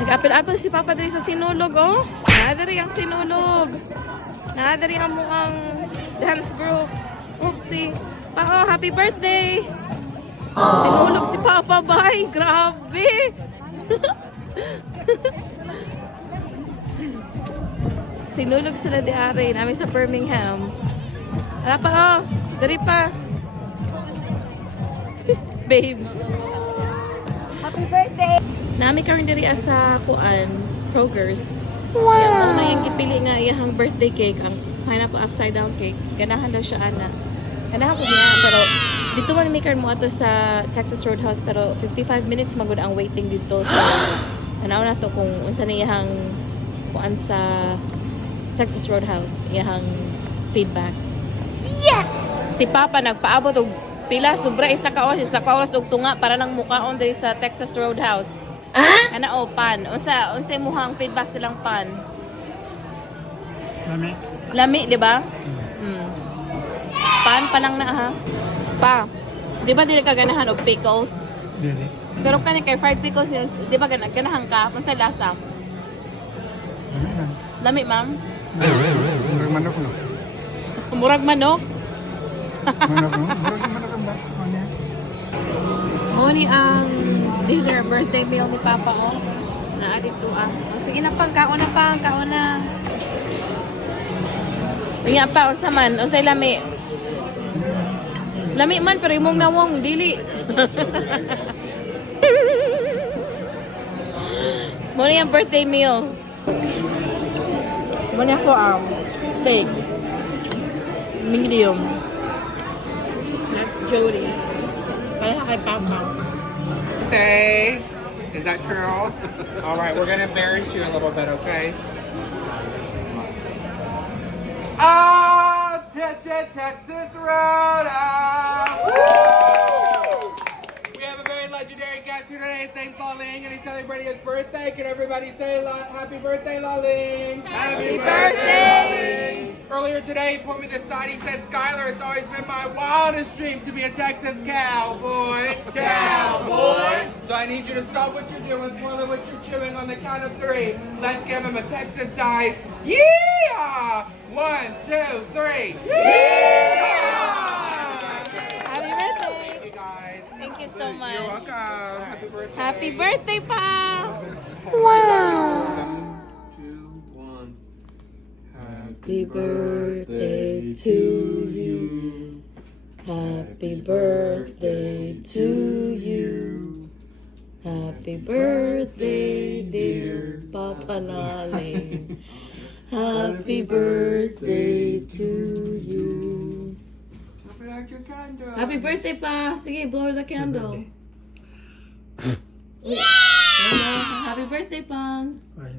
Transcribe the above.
Nag-apil-apil si Papa diri sa sinulog, oh. Nadari ang sinulog. Nadari ang mukhang dance group. Oopsie. Oh, happy birthday! Sinulog si Papa, bye! Grabe! Sinulog sila di are namin sa Birmingham. Wala pa, oh! Dari pa! Babe! Happy birthday! Nami karon diri sa kuan, Kroger's. Wow! Yung una yung gipili nga iyang birthday cake, ang pineapple upside down cake. Ganahan daw siya ana. Ganahan ko niya, pero dito man mi karon mo ato sa Texas Roadhouse, pero 55 minutes magud ang waiting dito sa tanaw na to kung unsa na iyang kuan sa Texas Roadhouse, iyang feedback. Yes! Si Papa nagpaabot og pila sobra isa ka oras og tunga para nang mukaon diri sa Texas Roadhouse. Ana o pan. Unsa muhang feedback silang pan? Lami. Lami, di ba? Pan pa lang na ha. Pa. Di ba dili ka ganahan og pickles? Dili. Pero kani kay fried pickles, di ba ganahan ka? Unsa lasa? Lami lang. Lami, ma'am. Murag manok no. Murag manok. Manok no. Murag manok ang ba? Ano yan? Mo ni ang dinner birthday meal ni Papa oh. Na dito ah. O, sige na pang kaon na. Nga pa unsa man, unsay lami. Lami man pero imong nawong dili. Mo ni ang birthday meal. Mo ni ako steak. Medium. That's Jody's. Kaya kay Papa. Okay. Is that true? All right, we're gonna embarrass you a little bit, okay? Oh, Texas Roadhouse! We have a very legendary guest here today. His name's Laling, and he's celebrating his birthday. Can everybody say happy birthday, Laling? Happy birthday! Earlier today, he put me this sign. He said, Skylar, it's always been my wildest dream to be a Texas cowboy. Cowboy! So I need you to stop what you're doing, swallow what you're chewing on the count of 3. Let's give him a Texas size. Yeah! 1, 2, 3. Yeah! Happy birthday! Thank you guys. Thank you so much. You're welcome. Happy birthday. Happy birthday, Pa! Happy birthday to you. Happy birthday to you. Happy birthday, dear Papa Laling. Happy birthday to you. Happy birthday, Pa! Sige, blow the candle. Yeah! Happy birthday, Pa! Ay,